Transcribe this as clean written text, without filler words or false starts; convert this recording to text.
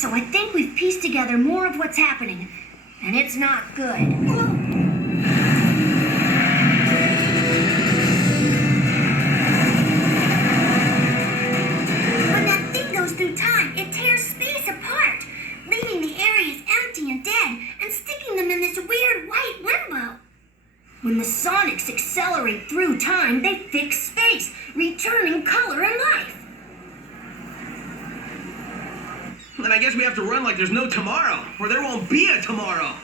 So I think we've pieced together more of what's happening, and it's not good. Through time, it tears space apart, leaving the areas empty and dead, and sticking them in this weird white limbo. When the Sonics accelerate through time, they fix space, returning color and life. Then I guess we have to run like there's no tomorrow, or there won't be a tomorrow.